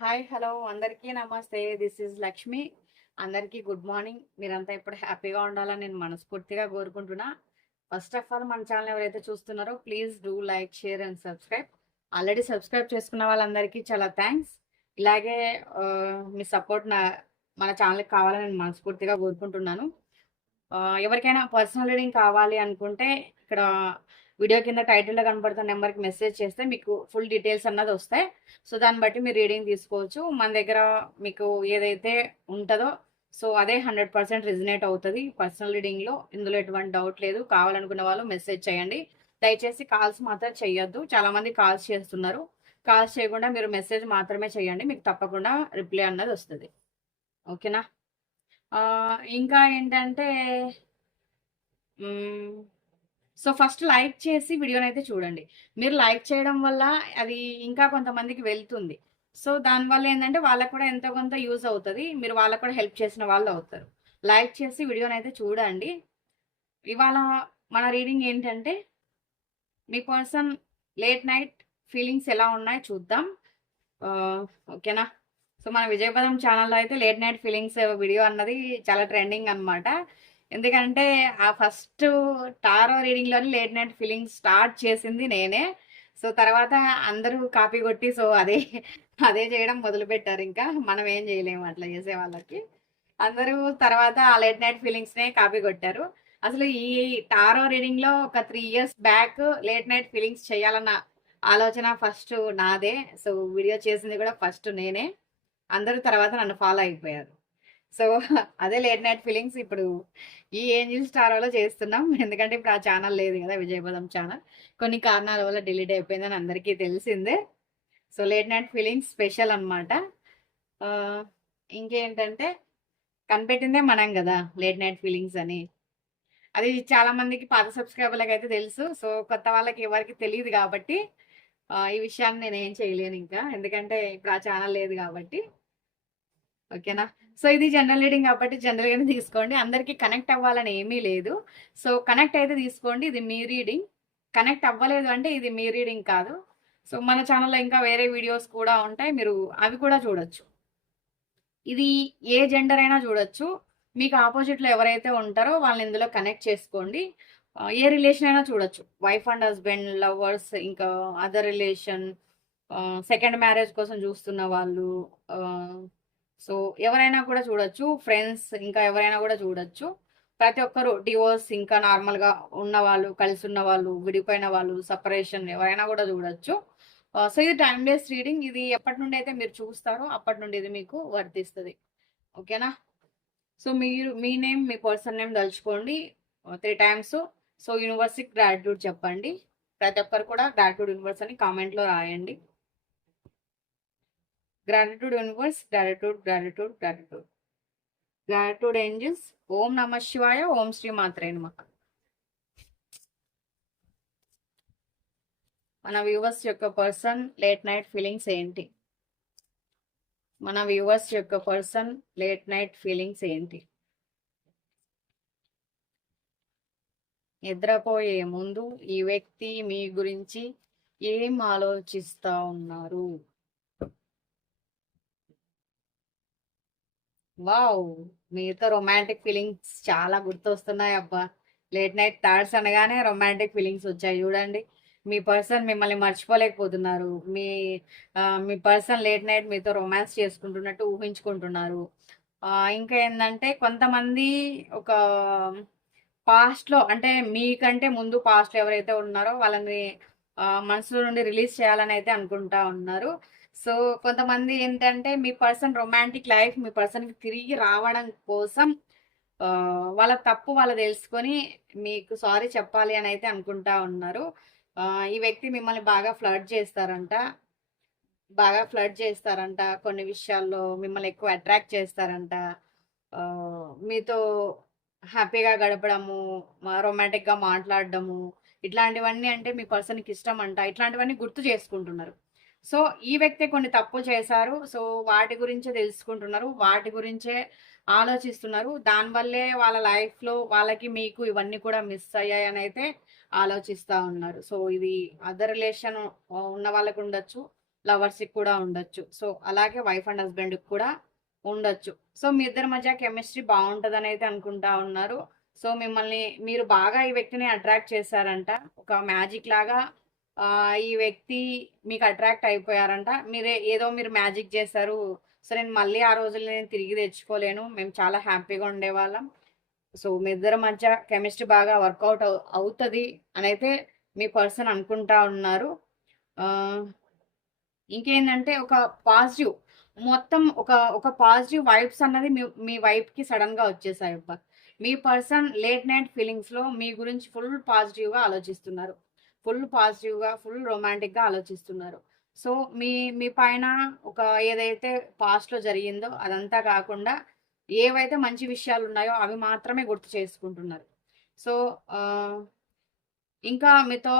Hi hello. అందరికీ నమస్తే. This is Lakshmi. అందరికీ గుడ్ మార్నింగ్. మీరంతా ఇప్పుడు హ్యాపీగా ఉండాలని నేను మనస్ఫూర్తిగా కోరుకుంటున్నా. ఫస్ట్ ఆఫ్ ఆల్ మన ఛానల్ ఎవరైతే చూస్తున్నారో please do like share and subscribe. Already subscribe చేసుకున్న వాళ్ళందరికీ చాలా థ్యాంక్స్. ఇలాగే మీ సపోర్ట్ నా మన ఛానల్కి కావాలని నేను మనస్ఫూర్తిగా కోరుకుంటున్నాను. ఎవరికైనా పర్సనల్ రీడింగ్ కావాలి అనుకుంటే ఇక్కడ వీడియో కింద టైటిల్లో కనబడుతున్న నెంబర్కి మెసేజ్ చేస్తే మీకు ఫుల్ డీటెయిల్స్ అన్నది వస్తాయి. సో దాన్ని బట్టి మీరు రీడింగ్ తీసుకోవచ్చు. మన దగ్గర మీకు ఏదైతే ఉంటుందో సో అదే హండ్రెడ్ పర్సెంట్ రిజనేట్ అవుతుంది. పర్సనల్ రీడింగ్లో ఇందులో ఎటువంటి డౌట్ లేదు. కావాలనుకున్న వాళ్ళు మెసేజ్ చేయండి. దయచేసి కాల్స్ మాత్రం చేయొద్దు చాలామంది కాల్స్ చేస్తున్నారు. కాల్స్ చేయకుండా మీరు మెసేజ్ మాత్రమే చేయండి. మీకు తప్పకుండా రిప్లై అన్నది వస్తుంది. ఓకేనా? ఇంకా ఏంటంటే సో ఫస్ట్ లైక్ చేసి వీడియోని అయితే చూడండి. మీరు లైక్ చేయడం వల్ల అది ఇంకా కొంతమందికి వెళ్తుంది. సో దానివల్ల ఏంటంటే వాళ్ళకు కూడా ఎంతో కొంత యూజ్ అవుతుంది. మీరు వాళ్ళకు కూడా హెల్ప్ చేసిన వాళ్ళు అవుతారు. లైక్ చేసి వీడియోని అయితే చూడండి. ఇవాళ మన రీడింగ్ ఏంటంటే మీ పర్సన్ లేట్ నైట్ ఫీలింగ్స్ ఎలా ఉన్నాయో చూద్దాం. ఓకేనా? సో మన విజయపదం ఛానల్లో అయితే లేట్ నైట్ ఫీలింగ్స్ వీడియో అన్నది చాలా ట్రెండింగ్ అన్నమాట. ఎందుకంటే ఆ ఫస్ట్ టారో రీడింగ్లోనే లేట్ నైట్ ఫీలింగ్స్ స్టార్ట్ చేసింది నేనే. సో తర్వాత అందరూ కాపీ కొట్టి సో అదే అదే చేయడం మొదలుపెట్టారు ఇంకా. మనం ఏం చేయలేము అట్లా చేసే వాళ్ళకి అందరూ తర్వాత ఆ లేట్ నైట్ ఫీలింగ్స్నే కాపీ కొట్టారు. అసలు ఈ టారో రీడింగ్లో ఒక three years back late night feelings చేయాలన్న ఆలోచన ఫస్ట్ నాదే. సో వీడియో చేసింది కూడా ఫస్ట్ నేనే. అందరూ తర్వాత నన్ను ఫాలో అయిపోయారు. సో అదే లేట్ నైట్ ఫీలింగ్స్ ఇప్పుడు ఈ ఏంజిల్ స్టార్లో చేస్తున్నాం. ఎందుకంటే ఇప్పుడు ఆ ఛానల్ లేదు కదా విజయపదం ఛానల్ కొన్ని కారణాల వల్ల డిలీట్ అయిపోయిందని అందరికీ తెలిసిందే. So late night feelings special అనమాట ఇంకేంటంటే కనిపెట్టిందే మనం కదా లేట్ నైట్ ఫీలింగ్స్ అని. అది చాలా మందికి పాత సబ్స్క్రైబర్లకు అయితే తెలుసు. సో కొత్త వాళ్ళకి ఎవరికి తెలియదు కాబట్టి ఈ విషయాన్ని నేను ఏం చేయలేను ఇంకా. ఎందుకంటే ఇప్పుడు ఆ ఛానల్ లేదు కాబట్టి. ఓకేనా? సో ఇది జనరల్ రీడింగ్ కాబట్టి జనరల్గానే తీసుకోండి. అందరికీ కనెక్ట్ అవ్వాలని ఏమీ లేదు. సో కనెక్ట్ అయితే తీసుకోండి. ఇది మీ రీడింగ్ కనెక్ట్ అవ్వలేదు అంటే ఇది మీ రీడింగ్ కాదు. సో మన ఛానల్లో ఇంకా వేరే వీడియోస్ కూడా ఉంటాయి. మీరు అవి కూడా చూడొచ్చు. ఇది ఏ జెండర్ అయినా చూడొచ్చు. మీకు ఆపోజిట్లో ఎవరైతే ఉంటారో వాళ్ళని ఇందులో కనెక్ట్ చేసుకోండి. ఏ రిలేషన్ అయినా చూడొచ్చు. వైఫ్ అండ్ హస్బెండ్ లవర్స్ ఇంకా అదర్ రిలేషన్ సెకండ్ మ్యారేజ్ కోసం చూస్తున్న వాళ్ళు సో ఎవరైనా కూడా చూడొచ్చు. ఫ్రెండ్స్ ఇంకా ఎవరైనా కూడా చూడొచ్చు. ప్రతి ఒక్కరు డివోర్స్ ఇంకా నార్మల్గా ఉన్న వాళ్ళు కలిసి ఉన్న వాళ్ళు విడిపోయిన వాళ్ళు సపరేషన్ ఎవరైనా కూడా చూడొచ్చు. సో ఇది టైమ్లెస్ రీడింగ్. ఇది ఎప్పటి నుండి అయితే మీరు చూస్తారో అప్పటి నుండి ఇది మీకు వర్తిస్తుంది. ఓకేనా? సో మీరు మీ నేమ్ మీ పర్సన్ నేమ్ తలుచుకోండి. Three times. సో యూనివర్స్కి గ్రాటిట్యూడ్ చెప్పండి. ప్రతి ఒక్కరు కూడా గ్రాటిట్యూడ్ యూనివర్స్ అని కామెంట్లో రాయండి. Gratitude universe gratitude gratitude gratitude gratitude angels ఓం నమ శివాయ ఓం శ్రీ మాత్రే నమః. మన వ్యూవర్స్ యొక్క పర్సన్ లేట్ నైట్ ఫీలింగ్స్ ఏంటి? మన వ్యూవర్స్ యొక్క పర్సన్ లేట్ నైట్ ఫీలింగ్స్ ఏంటి? నిద్రపోయే ముందు ఈ వ్యక్తి మీ గురించి ఏం ఆలోచిస్తా ఉన్నారు? వావ్! మీతో రొమాంటిక్ ఫీలింగ్స్ చాలా గుర్తొస్తున్నాయి అబ్బా. లేట్ నైట్ థాట్స్ అనగానే రొమాంటిక్ ఫీలింగ్స్ వచ్చాయి. చూడండి మీ పర్సన్ మిమ్మల్ని మర్చిపోలేకపోతున్నారు. మీ మీ పర్సన్ లేట్ నైట్ మీతో రొమాన్స్ చేసుకుంటున్నట్టు ఊహించుకుంటున్నారు. ఇంకా ఏంటంటే కొంతమంది ఒక పాస్ట్లో అంటే మీకంటే ముందు పాస్ట్లో ఎవరైతే ఉన్నారో వాళ్ళని మనసులో నుండి రిలీజ్ చేయాలని అయితే అనుకుంటా ఉన్నారు. సో కొంతమంది ఏంటంటే మీ పర్సన్ రొమాంటిక్ లైఫ్ మీ పర్సన్కి తిరిగి రావడం కోసం వాళ్ళ తప్పు వాళ్ళు తెలుసుకొని మీకు సారీ చెప్పాలి అని అయితే అనుకుంటా ఉన్నారు. ఈ వ్యక్తి మిమ్మల్ని బాగా ఫ్లడ్ చేస్తారంట. బాగా ఫ్లడ్ చేస్తారంట. కొన్ని విషయాల్లో మిమ్మల్ని ఎక్కువ అట్రాక్ట్ చేస్తారంట. మీతో హ్యాపీగా గడపడము రొమాంటిక్గా మాట్లాడడము ఇట్లాంటివన్నీ అంటే మీ పర్సన్కి ఇష్టం అంట. ఇట్లాంటివన్నీ గుర్తు చేసుకుంటున్నారు. సో ఈ వ్యక్తి కొన్ని తప్పులు చేశారు. సో వాటి గురించే తెలుసుకుంటున్నారు. వాటి గురించే ఆలోచిస్తున్నారు. దానివల్లే వాళ్ళ లైఫ్లో వాళ్ళకి మీకు ఇవన్నీ కూడా మిస్ అయ్యాయని అయితే ఆలోచిస్తూ ఉన్నారు. సో ఇది అదర్ రిలేషన్ ఉన్న వాళ్ళకు ఉండొచ్చు. లవర్స్కి కూడా ఉండొచ్చు. సో అలాగే వైఫ్ అండ్ హస్బెండ్కి కూడా ఉండొచ్చు. సో మీ ఇద్దరి మధ్య కెమిస్ట్రీ బాగుంటుందని అయితే అనుకుంటా ఉన్నారు. సో మిమ్మల్ని మీరు బాగా ఈ వ్యక్తిని అట్రాక్ట్ చేశారంట. ఒక మ్యాజిక్ లాగా ఈ వ్యక్తి మీకు అట్రాక్ట్ అయిపోయారంట. మీరే ఏదో మీరు మ్యాజిక్ చేశారు. సో నేను మళ్ళీ ఆ రోజులు నేను తిరిగి తెచ్చుకోలేను. మేము చాలా హ్యాపీగా ఉండేవాళ్ళం. సో మీ ఇద్దరి మధ్య కెమిస్ట్రీ బాగా వర్కౌట్ అవుతుంది అని అయితే మీ పర్సన్ అనుకుంటా ఉన్నారు. ఇంకేందంటే ఇంకేంటంటే ఒక పాజిటివ్. మొత్తం ఒక ఒక పాజిటివ్ వైబ్స్ అన్నది మీ మీ వైఫ్కి సడన్గా వచ్చేసాయి అబ్బా. మీ పర్సన్ లేట్ నైట్ ఫీలింగ్స్లో మీ గురించి ఫుల్ పాజిటివ్గా ఆలోచిస్తున్నారు. ఫుల్ పాజిటివ్గా ఫుల్ రొమాంటిక్గా ఆలోచిస్తున్నారు. సో మీ మీ పైన ఒక ఏదైతే పాస్ట్లో జరిగిందో అదంతా కాకుండా ఏవైతే మంచి విషయాలు ఉన్నాయో అవి మాత్రమే గుర్తు చేసుకుంటున్నారు. సో ఇంకా మీతో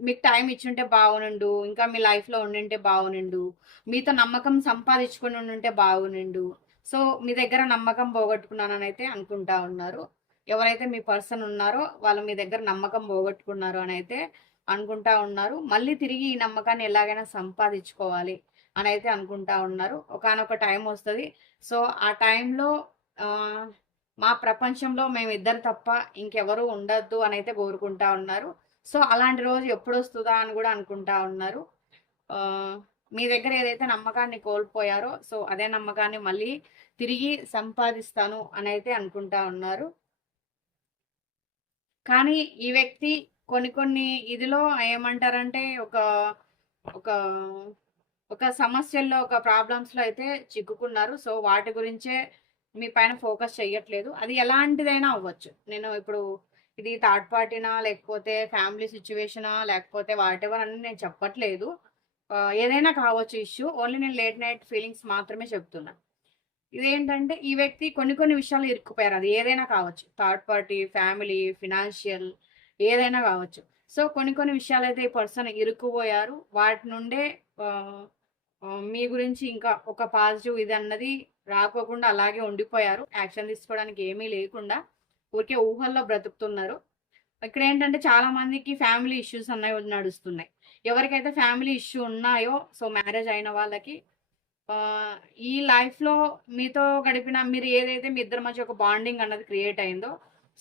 మీకు టైం ఇచ్చుంటే బాగునుండు ఇంకా మీ లైఫ్లో ఉండింటే బాగునుండు మీతో నమ్మకం సంపాదించుకుని ఉండుంటే బాగునుండు సో మీ దగ్గర నమ్మకం పోగొట్టుకున్నానని అయితే అనుకుంటా ఉన్నారు. ఎవరైతే మీ పర్సన్ ఉన్నారో వాళ్ళు మీ దగ్గర నమ్మకం పోగొట్టుకున్నారు అని అయితే అనుకుంటా ఉన్నారు. మళ్ళీ తిరిగి ఈ నమ్మకాన్ని ఎలాగైనా సంపాదించుకోవాలి అని అయితే అనుకుంటా ఉన్నారు. ఒకనొక టైం వస్తుంది. సో ఆ టైంలో మా ప్రపంచంలో మేము ఇద్దరు తప్ప ఇంకెవరు ఉండద్దు అని అయితే కోరుకుంటా ఉన్నారు. సో అలాంటి రోజు ఎప్పుడు వస్తుందా అని కూడా అనుకుంటా ఉన్నారు. మీ దగ్గర ఏదైతే నమ్మకాన్ని కోల్పోయారో సో అదే నమ్మకాన్ని మళ్ళీ తిరిగి సంపాదిస్తాను అని అయితే అనుకుంటా ఉన్నారు. కానీ ఈ వ్యక్తి కొన్ని కొన్ని ఇదిలో ఏమంటారంటే ఒక ఒక ఒక సమస్యల్లో ఒక ప్రాబ్లమ్స్లో అయితే చిక్కుకున్నారు. సో వాటి గురించే మీ పైన ఫోకస్ చేయట్లేదు అది ఎలాంటిదైనా అవ్వచ్చు. నేను ఇప్పుడు ఇది థర్డ్ పార్టీనా లేకపోతే ఫ్యామిలీ సిచ్యువేషనా లేకపోతే వాటెవర్ అని నేను చెప్పట్లేదు. ఏదైనా కావచ్చు ఇష్యూ. ఓన్లీ నేను లేట్ నైట్ ఫీలింగ్స్ మాత్రమే చెప్తున్నా. ఇదేంటంటే ఈ వ్యక్తి కొన్ని కొన్ని విషయాలు ఇరుక్కుపోయారు. అది ఏదైనా కావచ్చు. థర్డ్ పార్టీ ఫ్యామిలీ ఫినాన్షియల్ ఏదైనా కావచ్చు. సో కొన్ని కొన్ని విషయాలు అయితే ఈ పర్సన్ ఇరుక్కుపోయారు. వాటి నుండే మీ గురించి ఇంకా ఒక పాజిటివ్ ఇది అన్నది రాకోకుండా అలాగే ఉండిపోయారు. యాక్షన్ తీసుకోవడానికి ఏమీ లేకుండా ఊరికే ఊహల్లో బ్రతుకుతున్నారు. ఇక్కడ ఏంటంటే చాలా మందికి ఫ్యామిలీ ఇష్యూస్ అన్నవి నడుస్తున్నాయి. ఎవరికైతే ఫ్యామిలీ ఇష్యూ ఉన్నాయో సో మ్యారేజ్ అయిన వాళ్ళకి ఈ లైఫ్లో మీతో గడిపిన మీరు ఏదైతే మీ ఇద్దరి మధ్య ఒక బాండింగ్ అన్నది క్రియేట్ అయిందో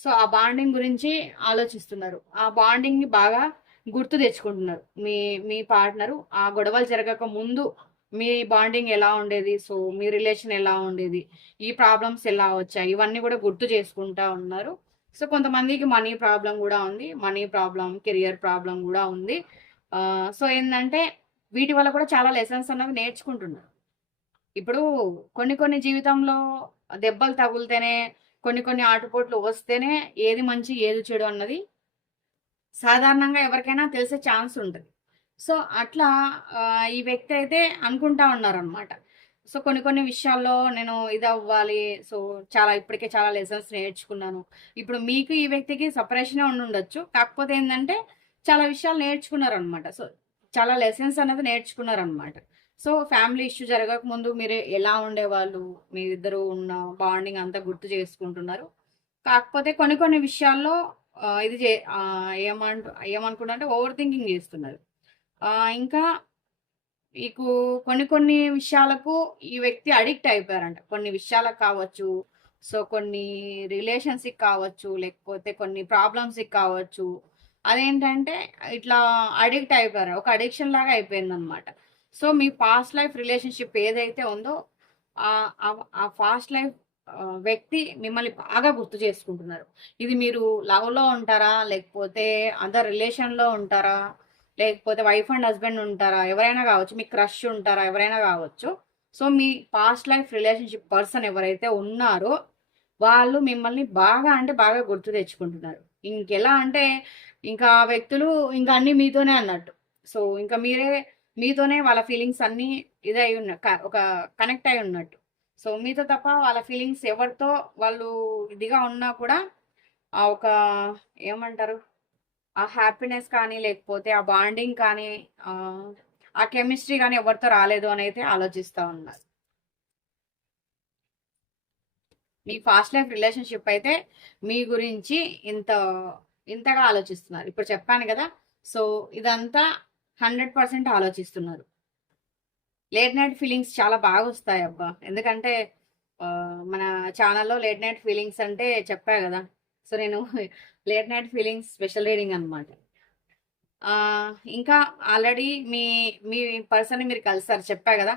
సో ఆ బాండింగ్ గురించి ఆలోచిస్తున్నారు. ఆ బాండింగ్ని బాగా గుర్తు తెచ్చుకుంటున్నారు. మీ మీ పార్ట్నరు ఆ గొడవలు జరగక ముందు మీ బాండింగ్ ఎలా ఉండేది? సో మీ రిలేషన్ ఎలా ఉండేది? ఈ ప్రాబ్లమ్స్ ఎలా వచ్చాయి? ఇవన్నీ కూడా గుర్తు చేసుకుంటా ఉన్నారు. సో కొంతమందికి మనీ ప్రాబ్లం కూడా ఉంది మనీ ప్రాబ్లం కెరియర్ ప్రాబ్లం కూడా ఉంది. సో ఏంటంటే వీటి వల్ల కూడా చాలా లెసన్స్ అన్నవి నేర్చుకుంటున్నారు. ఇప్పుడు కొన్ని కొన్ని జీవితంలో దెబ్బలు తగులితేనే కొన్ని కొన్ని ఆటుపోట్లు వస్తేనే ఏది మంచి ఏది చెడు అన్నది సాధారణంగా ఎవరికైనా తెలిసే ఛాన్స్ ఉంటుంది. సో అట్లా ఈ వ్యక్తి అయితే అనుకుంటా ఉన్నారనమాట సో కొన్ని కొన్ని విషయాల్లో నేను ఇది అవ్వాలి సో చాలా ఇప్పటికే చాలా లెసన్స్ నేర్చుకున్నాను. ఇప్పుడు మీకు ఈ వ్యక్తికి సపరేషనే ఉండి ఉండొచ్చు కాకపోతే ఏంటంటే చాలా విషయాలు నేర్చుకున్నారనమాట సో చాలా లెసన్స్ అనేది నేర్చుకున్నారనమాట సో ఫ్యామిలీ ఇష్యూ జరగక ముందు మీరు ఎలా ఉండేవాళ్ళు? మీరిద్దరు ఉన్న బాండింగ్ అంతా గుర్తు చేసుకుంటున్నారు. కాకపోతే కొన్ని కొన్ని విషయాల్లో ఇది చే ఆ, ఏమంటు అంటే ఓవర్ థింకింగ్ చేస్తున్నారు ఇంకా మీకు కొన్ని కొన్ని విషయాలకు ఈ వ్యక్తి అడిక్ట్ అయిపోయారంట. కొన్ని విషయాలకు కావచ్చు సో కొన్ని రిలేషన్స్కి కావచ్చు లేకపోతే కొన్ని ప్రాబ్లమ్స్కి కావచ్చు. అదేంటంటే ఇట్లా అడిక్ట్ అయిపోయారు. ఒక అడిక్షన్ లాగా అయిపోయింది అనమాట సో మీ పాస్ట్ లైఫ్ రిలేషన్షిప్ ఏదైతే ఉందో ఆ- పాస్ట్ ఫాస్ట్ లైఫ్ వ్యక్తి మిమ్మల్ని బాగా గుర్తు చేసుకుంటున్నారు. ఇది మీరు లవ్లో ఉంటారా? లేకపోతే అదర్ రిలేషన్లో ఉంటారా? లేకపోతే వైఫ్ అండ్ హస్బెండ్ ఉంటారా? ఎవరైనా కావచ్చు మీ క్రష్ ఉంటారా? ఎవరైనా కావచ్చు. సో మీ పాస్ట్ లైఫ్ రిలేషన్షిప్ పర్సన్ ఎవరైతే ఉన్నారో వాళ్ళు మిమ్మల్ని బాగా అంటే బాగా గుర్తు తెచ్చుకుంటున్నారు. ఇంకెలా అంటే ఇంకా ఆ వ్యక్తులు ఇంకా అన్ని మీతోనే అన్నట్టు. సో ఇంకా మీరే మీతోనే వాళ్ళ ఫీలింగ్స్ అన్నీ ఇదై ఉన్న ఒక కనెక్ట్ అయి ఉన్నట్టు. సో మీతో తప్ప వాళ్ళ ఫీలింగ్స్ ఎవరితో వాళ్ళు ఇదిగా ఉన్నా కూడా ఆ ఒక ఏమంటారు? ఆ హ్యాపీనెస్ కానీ లేకపోతే ఆ బాండింగ్ కానీ ఆ కెమిస్ట్రీ కానీ ఎవరితో రాలేదు అని అయితే ఆలోచిస్తూ ఉన్నారు మీ ఫాస్ట్ లైఫ్ రిలేషన్షిప్ అయితే మీ గురించి ఇంత ఇంతగా ఆలోచిస్తున్నారు. ఇప్పుడు చెప్పాను కదా. సో ఇదంతా హండ్రెడ్ పర్సెంట్ ఆలోచిస్తున్నారు. లేట్ నైట్ ఫీలింగ్స్ చాలా బాగా వస్తాయి అబ్బా. ఎందుకంటే మన ఛానల్లో లేట్ నైట్ ఫీలింగ్స్ అంటే చెప్పా కదా. సో నేను late night feelings special reading అనమాట ఇంకా ఆల్రెడీ మీ మీ పర్సన్ని మీరు కలిసారు. చెప్పా కదా.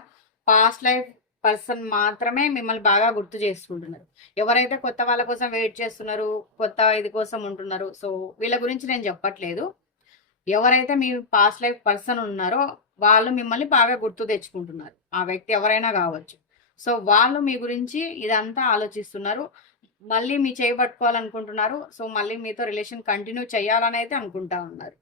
పాస్ట్ లైఫ్ పర్సన్ మాత్రమే మిమ్మల్ని బాగా గుర్తు చేసుకుంటున్నారు. ఎవరైతే కొత్త వాళ్ళ కోసం వెయిట్ చేస్తున్నారు కొత్త ఇది కోసం ఉంటున్నారు. సో వీళ్ళ గురించి నేను చెప్పట్లేదు. ఎవరైతే మీ పాస్ట్ లైఫ్ పర్సన్ ఉన్నారో వాళ్ళు మిమ్మల్ని బాగా గుర్తు తెచ్చుకుంటున్నారు. ఆ వ్యక్తి ఎవరైనా కావచ్చు. సో వాళ్ళు మీ గురించి ఇదంతా ఆలోచిస్తున్నారు. మళ్ళీ మీ చేయబట్టుకోవాలనుకుంటున్నారు సో మళ్ళీ మీతో రిలేషన్ కంటిన్యూ చేయాలని అయితే అనుకుంటా ఉన్నారు.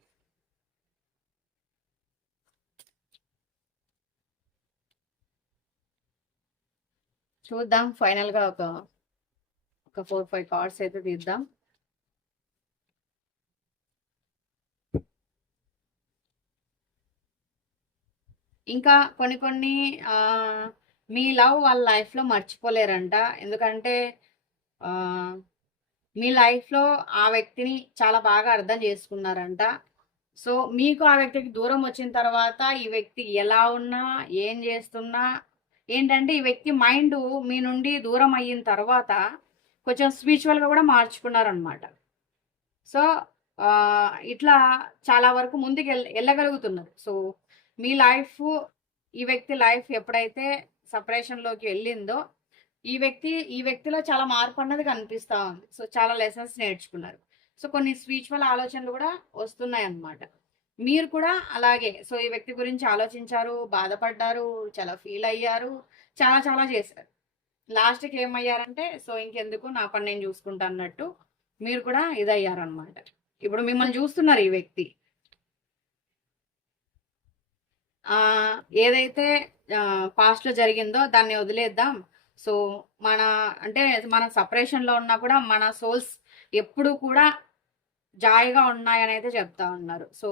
చూద్దాం. ఫైనల్గా ఒక ఒక ఫోర్ ఫైవ్ కార్డ్స్ అయితే తీద్దాం. ఇంకా కొన్ని కొన్ని మీ లవ్ వాళ్ళ లైఫ్లో మర్చిపోలేరంట. ఎందుకంటే మీ లైఫ్లో ఆ వ్యక్తిని చాలా బాగా అర్థం చేసుకున్నారంట. సో మీకు ఆ వ్యక్తికి దూరం వచ్చిన తర్వాత ఈ వ్యక్తి ఎలా ఉన్నా ఏం చేస్తున్నా ఏంటంటే ఈ వ్యక్తి మైండ్ మీ నుండి దూరం అయిన తర్వాత కొంచెం స్పిరిచువల్గా కూడా మార్చుకున్నారనమాట. సో ఇట్లా చాలా వరకు ముందుకు వెళ్ళ వెళ్ళగలుగుతున్నారు. సో మీ లైఫ్ ఈ వ్యక్తి లైఫ్ ఎప్పుడైతే సపరేషన్లోకి వెళ్ళిందో ఈ వ్యక్తి ఈ వ్యక్తిలో చాలా మార్పు అన్నది కనిపిస్తూ ఉంది. సో చాలా లెసన్స్ నేర్చుకున్నారు. సో కొన్ని స్పిరిచువల్ ఆలోచనలు కూడా వస్తున్నాయి అన్నమాట మీరు కూడా అలాగే సో ఈ వ్యక్తి గురించి ఆలోచించారు బాధపడ్డారు చాలా ఫీల్ అయ్యారు చాలా చాలా చేశారు. లాస్ట్కి ఏమయ్యారంటే సో ఇంకెందుకు నా పని నేను చూసుకుంటా అన్నట్టు మీరు కూడా ఇదయ్యారనమాట ఇప్పుడు మిమ్మల్ని చూస్తున్నారు ఈ వ్యక్తి ఆ, ఏదైతే పాస్ట్లో జరిగిందో దాన్ని వదిలేద్దాం. సో మన అంటే మన సపరేషన్లో ఉన్నా కూడా మన సోల్స్ ఎప్పుడు కూడా జాయిగా ఉన్నాయని అయితే చెప్తా ఉన్నారు. సో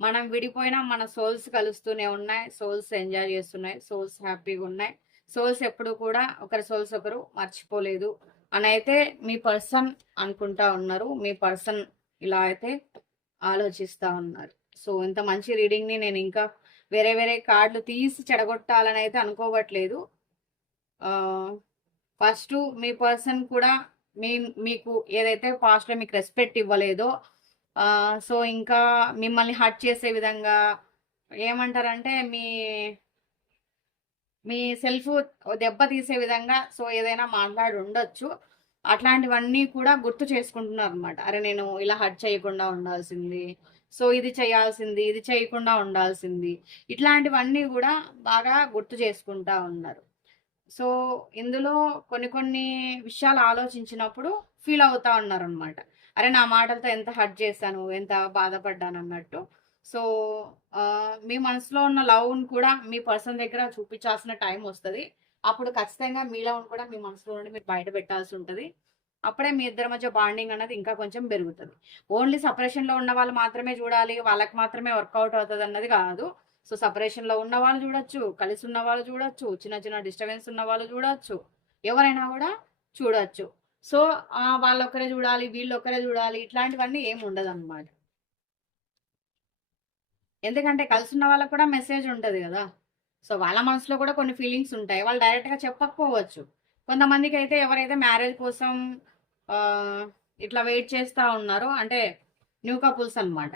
మనం విడిపోయినా మన సోల్స్ కలుస్తూనే ఉన్నాయి సోల్స్ ఎంజాయ్ చేస్తున్నాయి సోల్స్ హ్యాపీగా ఉన్నాయి. సోల్స్ ఎప్పుడు కూడా ఒకరి సోల్స్ ఒకరు మర్చిపోలేదు అని అయితే మీ పర్సన్ అనుకుంటా ఉన్నారు. మీ పర్సన్ ఇలా అయితే ఆలోచిస్తా ఉన్నారు. సో ఇంత మంచి రీడింగ్ని నేను ఇంకా వేరే వేరే కార్డులు తీసి చెడగొట్టాలని అయితే అనుకోవట్లేదు ఫస్ట్ మీ పర్సన్ కూడా మీ మీకు ఏదైతే పాస్ట్లో మీకు రెస్పెక్ట్ ఇవ్వలేదో సో ఇంకా మిమ్మల్ని హర్ట్ చేసే విధంగా ఏమంటారంటే మీ మీ సెల్ఫ్ దెబ్బ తీసే విధంగా సో ఏదైనా మాట్లాడి ఉండొచ్చు. అట్లాంటివన్నీ కూడా గుర్తు చేసుకుంటున్నారు అనమాట అరే నేను ఇలా హర్ట్ చేయకుండా ఉండాల్సింది. సో ఇది చేయాల్సింది ఇది చేయకుండా ఉండాల్సింది. ఇట్లాంటివన్నీ కూడా బాగా గుర్తు చేసుకుంటా ఉన్నారు. సో ఇందులో కొన్ని కొన్ని విషయాలు ఆలోచించినప్పుడు ఫీల్ అవుతా ఉన్నారు అనమాట అరే నా మాటలతో ఎంత హర్ట్ చేశాను ఎంత బాధపడ్డాను అన్నట్టు. సో మీ మనసులో ఉన్న లవ్ని కూడా మీ పర్సన్ దగ్గర చూపించాల్సిన టైం వస్తుంది. అప్పుడు ఖచ్చితంగా మీ లవ్ని కూడా మీ మనసులో నుండి మీరు బయట పెట్టాల్సి ఉంటుంది. అప్పుడే మీ ఇద్దరి మధ్య బాండింగ్ అనేది ఇంకా కొంచెం పెరుగుతుంది. ఓన్లీ సపరేషన్లో ఉన్న వాళ్ళు మాత్రమే చూడాలి వాళ్ళకి మాత్రమే వర్కౌట్ అవుతుంది అన్నది కాదు. సో సపరేషన్లో ఉన్న వాళ్ళు చూడొచ్చు కలిసి ఉన్న వాళ్ళు చూడొచ్చు చిన్న చిన్న డిస్టర్బెన్స్ ఉన్న వాళ్ళు చూడొచ్చు ఎవరైనా కూడా చూడొచ్చు. సో వాళ్ళొక్కరే చూడాలి వీళ్ళు ఒక్కరే చూడాలి ఇట్లాంటివన్నీ ఏమి ఉండదు అనమాట ఎందుకంటే కలిసి ఉన్న వాళ్ళకి కూడా మెసేజ్ ఉంటుంది కదా. సో వాళ్ళ మనసులో కూడా కొన్ని ఫీలింగ్స్ ఉంటాయి. వాళ్ళు డైరెక్ట్గా చెప్పకపోవచ్చు. కొంతమందికి అయితే ఎవరైతే మ్యారేజ్ కోసం ఇట్లా వెయిట్ చేస్తూ ఉన్నారో అంటే న్యూ కపుల్స్ అన్నమాట.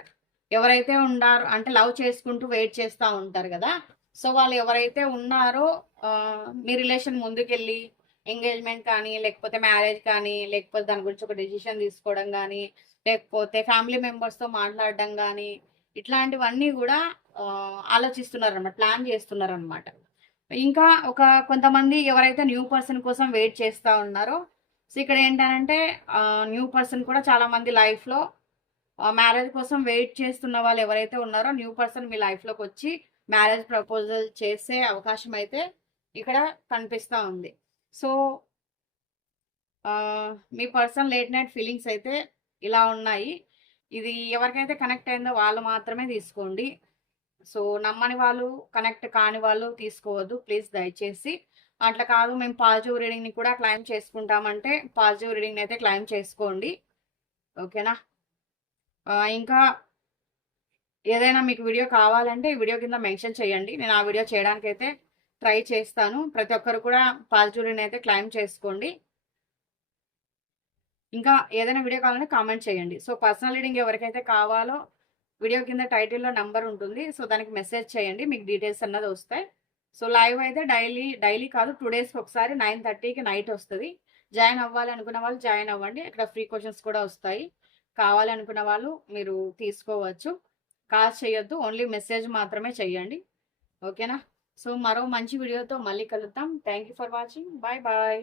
ఎవరైతే ఉండారో అంటే లవ్ చేసుకుంటూ వెయిట్ చేస్తూ ఉంటారు కదా సో వాళ్ళు ఎవరైతే ఉన్నారో మీ రిలేషన్ ముందుకెళ్ళి ఎంగేజ్మెంట్ కానీ లేకపోతే మ్యారేజ్ కానీ లేకపోతే దాని గురించి ఒక డెసిషన్ తీసుకోవడం కానీ లేకపోతే ఫ్యామిలీ మెంబర్స్తో మాట్లాడడం కానీ ఇట్లాంటివన్నీ కూడా ఆ, ఆలోచిస్తున్నారు అనమాట ప్లాన్ చేస్తున్నారు అనమాట ఇంకా ఒక కొంతమంది ఎవరైతే న్యూ పర్సన్ కోసం వెయిట్ చేస్తూ ఉన్నారో సో ఇక్కడ ఏంటంటే న్యూ పర్సన్ కూడా చాలామంది లైఫ్లో మ్యారేజ్ కోసం వెయిట్ చేస్తున్న వాళ్ళు ఎవరైతే ఉన్నారో న్యూ పర్సన్ మీ లైఫ్లోకి వచ్చి మ్యారేజ్ ప్రపోజల్ చేసే అవకాశం అయితే ఇక్కడ కనిపిస్తూ ఉంది. సో మీ పర్సన్ లేట్ నైట్ ఫీలింగ్స్ అయితే ఇలా ఉన్నాయి. ఇది ఎవరికైతే కనెక్ట్ అయిందో వాళ్ళు మాత్రమే తీసుకోండి. సో నమ్మని వాళ్ళు కనెక్ట్ కాని వాళ్ళు తీసుకోవద్దు. ప్లీజ్ దయచేసి. అట్లా కాదు మేము పాజిటివ్ రీడింగ్ని కూడా క్లైమ్ చేసుకుంటామంటే పాజిటివ్ రీడింగ్ని అయితే క్లైమ్ చేసుకోండి. ఓకేనా? ఇంకా ఏదైనా మీకు వీడియో కావాలంటే ఈ వీడియో కింద మెన్షన్ చేయండి. నేను ఆ వీడియో చేయడానికి అయితే ట్రై చేస్తాను. ప్రతి ఒక్కరు కూడా పాజిటివ్ రీడింగ్ అయితే క్లైమ్ చేసుకోండి. ఇంకా ఏదైనా వీడియో కావాలంటే కామెంట్ చేయండి. సో పర్సనల్ రీడింగ్ ఎవరికైతే కావాలో వీడియో కింద టైటిల్లో నంబర్ ఉంటుంది. సో దానికి మెసేజ్ చేయండి. మీకు డీటెయిల్స్ అన్నది వస్తాయి. సో లైవ్ అయితే డైలీ డైలీ కాదు. టూ డేస్కి ఒకసారి నైన్ థర్టీకి నైట్ వస్తుంది. జాయిన్ అవ్వాలి అనుకున్న వాళ్ళు జాయిన్ అవ్వండి. ఇక్కడ ఫ్రీ క్వశ్చన్స్ కూడా వస్తాయి. కావాలనుకున్న వాళ్ళు మీరు తీసుకోవచ్చు. కాల్ చేయొద్దు. ఓన్లీ మెసేజ్ మాత్రమే చెయ్యండి ఓకేనా సో మరో మంచి వీడియోతో మళ్ళీ కలుద్దాం. Thank you for watching bye bye